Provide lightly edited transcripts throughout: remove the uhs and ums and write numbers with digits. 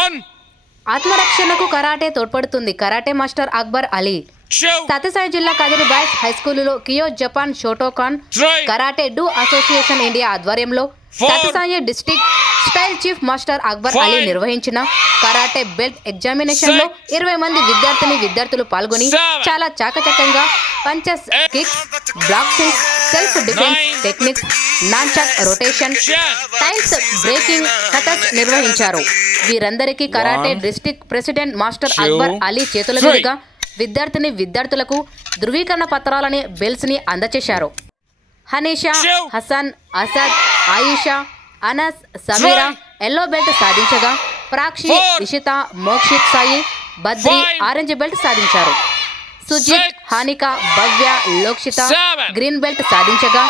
1 ఆత్మరక్షణకు కరాటే తోడ్పడుతుంది. Karate master Akbar Ali. 2 Sathya Sai జిల్లా కదిరి బాయ్స్ హై స్కూలులో కియో Japan Shotokan 3 karate do association India ఆధ్వర్యంలో 4 Sathya Sai district style chief master Akbar 5 Ali నిర్వహించిన కరాటే బెల్ట్ ఎగ్జామినేషన్ లో 20 మంది విద్యార్థులు పాల్గొని 7 చాలా చాకచక్యంగా punches, kicks, boxing, self defence 9 techniques, nunchuck rotation, 10 tiles breaking katas నిర్వహించారు. వీరందరికీ karate district president master 2 Akbar Ali చేతుల 3 మీదుగా విద్యార్థులకు ధృవీకరణ పత్రాలని బెల్స్ ని అందజేశారు. హనీషా, 2 హసన్, అసద్, ఆయిషా, అనస్, సమీరా ఎల్లో బెల్ట్ సాధించగా ప్రాక్షి, 4 ఇషిత, మోక్షిత్ సాయి, బద్రి 5 ఆరెంజ్ బెల్ట్ సాధించారు. సుజిత్, 6 హానిక, భవ్య, లోక్షిత 7 గ్రీన్ బెల్ట్ సాధించగా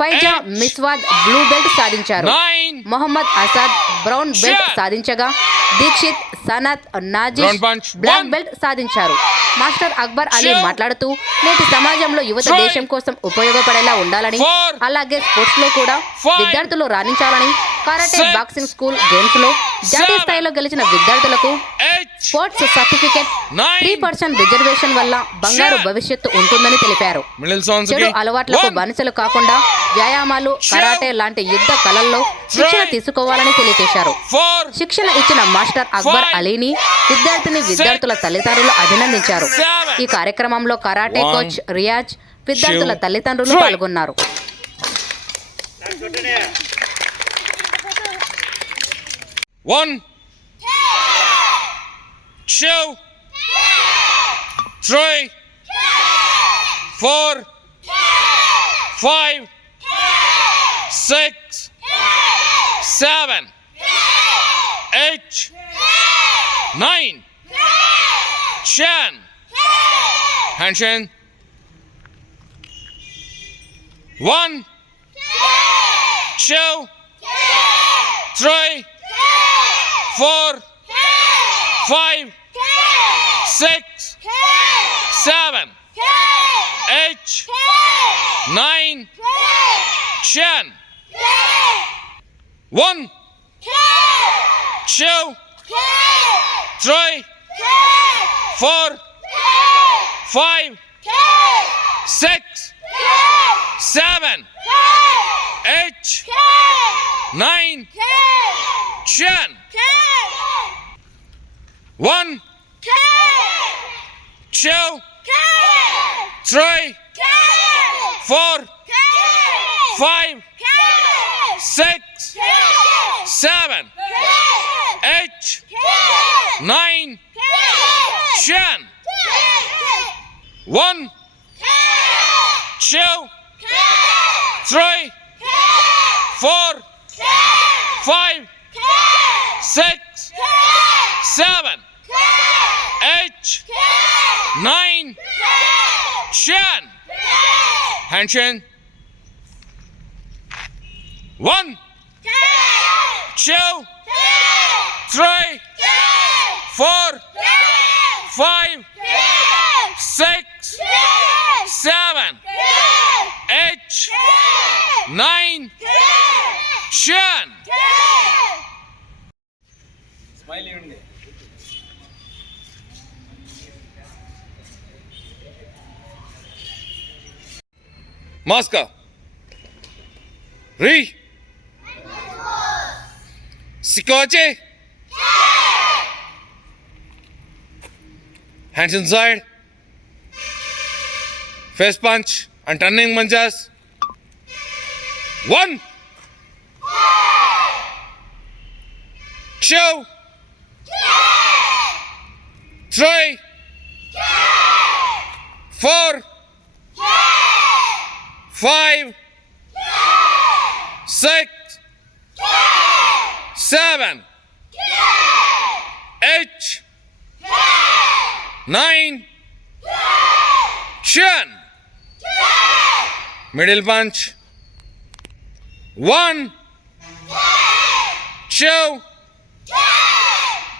ఫైజా, 8 మిస్వాద్ బ్లూ బెల్ట్ సాధించారు. 9 మొహమ్మద్ అసాద్ బ్రౌన్ బెల్ట్ 10 సాధించగా Dikshith, Sanath, Brown Nazish punch, black 1 belt సాధించారు. మాస్టర్ అక్బర్ అలీ 2 మాట్లాడుతూ నేటి సమాజంలో యువత 3 దేశం కోసం ఉపయోగపడేలా ఉండాలని 4 అలాగే స్పోర్ట్స్ లో కూడా 5 విద్యార్థులు రాణించాలని కరాటే 6 బాక్సింగ్ స్కూల్ గేమ్స్ లో జాతీయ 7 స్థాయిలో గెలిచిన విద్యార్థులకు 8 స్పోర్ట్స్ సర్టిఫికెట్ 9 3% రిజర్వేషన్ వల్ల బంగారు 10 భవిష్యత్తు ఉంటుందని తెలిపారు. మిడిల్ సౌండ్స్ చెడు కి అలవాట్లకు 1 బానిసలు కాకుండా వ్యాయామాలు, కరాటే లాంటి యుద్ధ కళల్లో శిక్షణ తీసుకోవాలని తెలియజేశారు. 4 శిక్షణ ఇచ్చిన మాస్టర్ అక్బర్ 5 అలీని విద్యార్థుల తల్లిదండ్రులు అభినందించారు. 7 ఈ కార్యక్రమంలో కరాటే 1 కోచ్ రియాజ్, విద్యార్థుల 2 తల్లిదండ్రులు 3 పాల్గొన్నారు. 1 2 3 4 5 6 7 8 9 10 Handshake 1 2 3 4 5 6 7 8 9 10 1 2 3 4 5 6 7 8 9 10 1 2 3 4 5 6 7 8 9 10 1 2 3 4 5 6 7 8 9 10 Handshake 1 2 3 4 5 6 7 8 9 10 Moscow. Re. Sikoche. Hands inside. Face punch and turning punches. 1 2 3 4 5 6 7 8 9 10 middle punch 1 2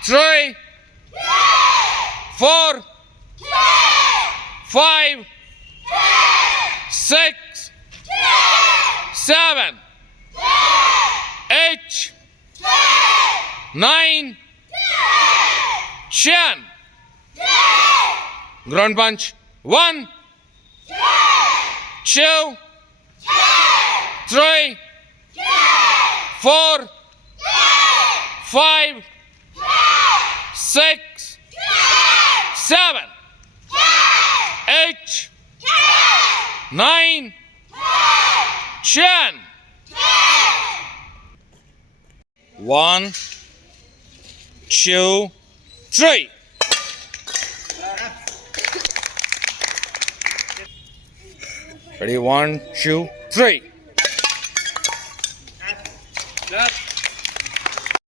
3 4 5 6 7 8 9 10. Ground punch. 1, 2, 3, 4, 5, 6, 7, 8, 9, 10. 1, 2, 3. Ready? 1, 2, 3.